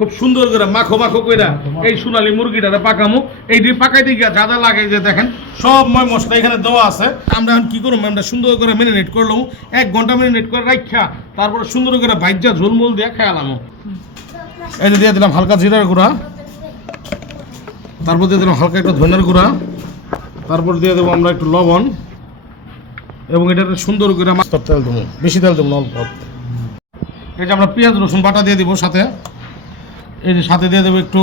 খুব সুন্দর করে মাখো মাখো কইরা এই সোনালী মুরগিটারে পাকামু। এই দিয়ে পাকাইতে গিয়া যা যা লাগে যে দেখেন সব ময় মশলা এখানে দেওয়া আছে। আমরা এখন কি করব? আমরা সুন্দর করে মেরিনেট করলাম এক ঘণ্টা মেরিনেট করে রাখা তারপরে সুন্দর করে ভাজ্যা ঝোলমুল দিয়ে খেয়ালাম এই যে দিয়ে দিলাম হালকা জিরার গুঁড়া। তারপর দিয়ে দিলাম হালকা একটু ধনের গুঁড়া। তারপর দিয়ে দেবো আমরা একটু লবণ। এবং এটাতে সুন্দর করে মাছ তেল দেবো। বেশি তেল দেবো অল্প। এই যে আমরা পেঁয়াজ রসুন বাটা দিয়ে দিব সাথে। যে সাথে দিয়ে দেবো একটু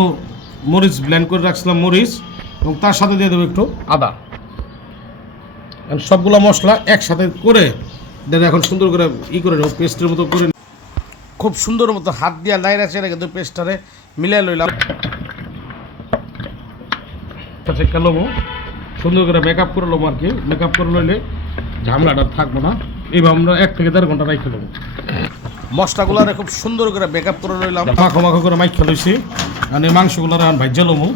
মরিচ ব্লেন্ড করে রাখছিলাম মরিচ, এবং তার সাথে দিয়ে দেবো একটু আদা। সবগুলো মশলা একসাথে করে দেন, এখন সুন্দর করে ই করে নেব, পেস্টের মতো করে। খুব সুন্দর মতো হাত দিয়ে লাইরা চেড়ে কিন্তু পেস্টটারে মিলাই লইলাম। কাছে লবো, সুন্দর করে মেকআপ করে নেব আর কি মেকআপ করে লইলে ঝামেলাটা থাকব না। এইভাবে আমরা এক থেকে দেড় ঘণ্টা রাখতে নেব মশলাগুলারে খুব সুন্দর করে মেকআপ করে লইলাম মাখো মাখো করে মাইখা লইছি। আর এই মাংসগুলারে এখন ভাজ্যা লমু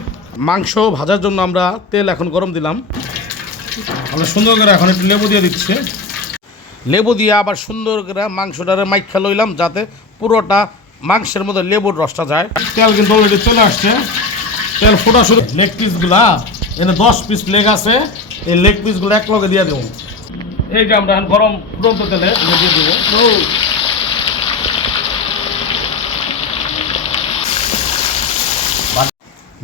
মাংস ভাজার জন্য আমরা তেল এখন গরম দিলাম। আমরা সুন্দর করে এখন একটু লেবু দিয়ে দিচ্ছি। লেবু দিয়ে আবার সুন্দর করে মাংসটারে মাইখা লইলাম যাতে পুরোটা মাংসের মধ্যে লেবুর রসটা যায়। তেল কিন্তু অলরেডি চলে আসছে। তেল ফোটা শুরু লেগ পিসগুলা এখানে দশ পিস লেগ আছে। এই লেগ পিসগুলো এক লগে দিয়ে দেবো। এই যে আমরা এখন গরম ফুটন্ত তেলে দিয়ে দেবো।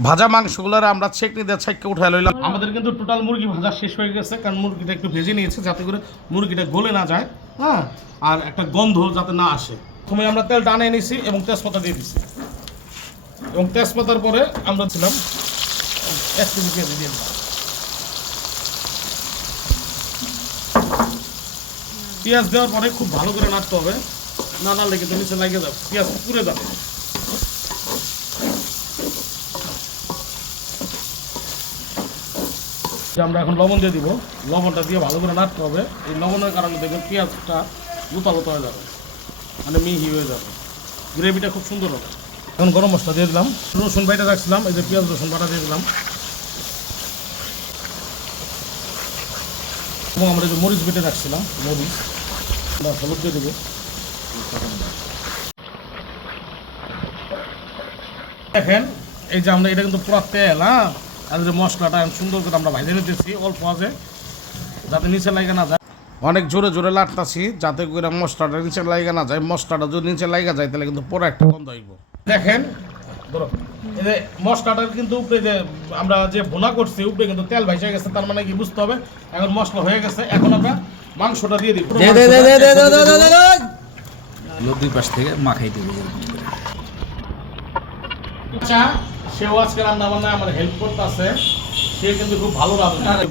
ভাজা মাংসগুলোর আমরা ছেকনি দিয়ে ছেঁকে উঠাই লইলাম। আমাদের কিন্তু টোটাল মুরগি ভাজা শেষ হয়ে গেছে, কারণ মুরগিটা একটু ভেজে নিয়েছে যাতে করে মুরগিটা গলে না যায় হ্যাঁ? আর একটা গন্ধ যাতে না আসে। প্রথমে আমরা তেল টানে নিছি এবং তেজপাতা দিয়ে দিছি। এবং তেজপাতার পরে আমরা ছিলাম এক কেজি পেঁয়াজ দিয়ে দিলাম। পেঁয়াজ দেওয়ার পরে খুব ভালো করে নাড়তে হবে, না নাড়লে কিন্তু নিচে লাগিয়ে যাবে, পেঁয়াজ পুড়ে যাবে। আমরা এখন লবণ দিয়ে দিব। লবণটা দিয়ে ভালো করে নাড়তে হবে। এই লবণের কারণে দেখবেন পেঁয়াজটা লুতা লুতা হয়ে যাবে। মানে মিহি হয়ে যাবে। গ্রেভিটা খুব সুন্দর হবে। এখন গরম মশলা দিয়ে দিলাম। রসুন বাইটা রাখছিলাম। এই যে পেঁয়াজ, রসুন বাটা দিয়ে দিলাম। এবং আমরা যে মরিচ বেটে রাখছিলাম। মরিচ। হলুদ দিয়ে দেবো। দেখেন, এই যে আমরা, এটা কিন্তু পুরো তেল হ্যাঁ? আর যে মশলাটা আমি সুন্দর করে আমরা ভাজে নিতেছি অল্প আছে যাতে নিচে লাগে না যায় অনেক জোরে জোরে লাটতাছি যাতে করে মশলাটা নিচে লাগে না যায় মশলাটা যদি নিচে লাগা যায় তাহলে কিন্তু পুরো একটা গন্ধ হইব দেখেন ধরো যে মশলাটার কিন্তু উপরে যে আমরা যে ভুনা করছি উপরে কিন্তু তেল ভাইসে গেছে তার মানে কি বুঝতে হবে এখন মশলা হয়ে গেছে এখন আমরা মাংসটা দিয়ে। এগুলো দুই পাশ থেকে মাখাই দেবে আচ্ছা সেও আজকে রান্না বান্নায় আমার হেল্প করতেছে। সে কিন্তু খুব ভালো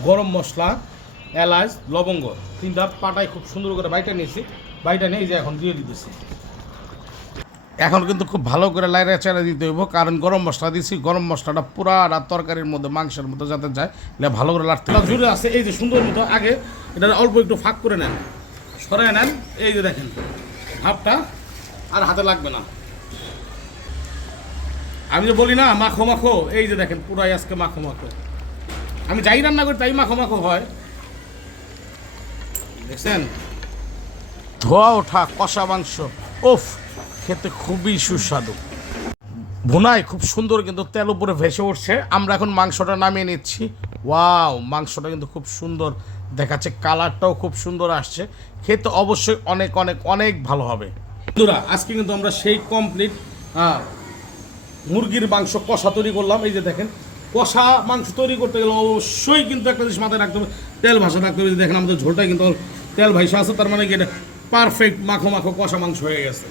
গরম মশলা এলাচ লবঙ্গ তিনটা পাটায় খুব সুন্দর করে বাইটা নিয়েছি। বাইটা নিয়ে এই যে এখন দিয়ে দিতেছি। এখন কিন্তু খুব ভালো করে লাইরা চেড়ে দিতে হইব কারণ গরম মশলা দিছি গরম মশলাটা পুরা রাত তরকারির মধ্যে মাংসের মধ্যে যাতে যায় এটা ভালো করে লাড়তে হবে। জুড়ে আছে এই যে সুন্দর মতো আগে এটা অল্প একটু ফাঁক করে নেন। সরাই নেন এই যে দেখেন হাফটা আর হাতে লাগবে না। আমি যে বলি না মাখো মাখো এই যে দেখেন পুরাই আজকে মাখো মাখো। আমি যাই রান্না করি তাই মাখো মাখো হয়। দেখছেন? ধোয়া ওঠা কষা মাংস ওফ খেতে খুবই সুস্বাদু। ভুনায় খুব সুন্দর কিন্তু তেল উপরে ভেসে উঠছে। আমরা এখন মাংসটা নামিয়ে নিচ্ছি। ওয়াও মাংসটা কিন্তু খুব সুন্দর দেখাচ্ছে কালারটাও খুব সুন্দর আসছে। খেতে অবশ্যই অনেক অনেক অনেক ভালো হবে। বন্ধুরা আজকে কিন্তু আমরা সেই কমপ্লিট মুরগির মাংস কষা তৈরি করলাম, এই যে দেখেন, কষা মাংস তৈরি করতে গেলে অবশ্যই কিন্তু একটা জিনিস মাথায় রাখতে হবে, তেল ভাষা রাখতে হবে দেখেন আমাদের ঝোলটা কিন্তু তেল ভাইসা আছে, তার মানে কি এটা পারফেক্ট মাখো মাখো কষা মাংস হয়ে গেছে।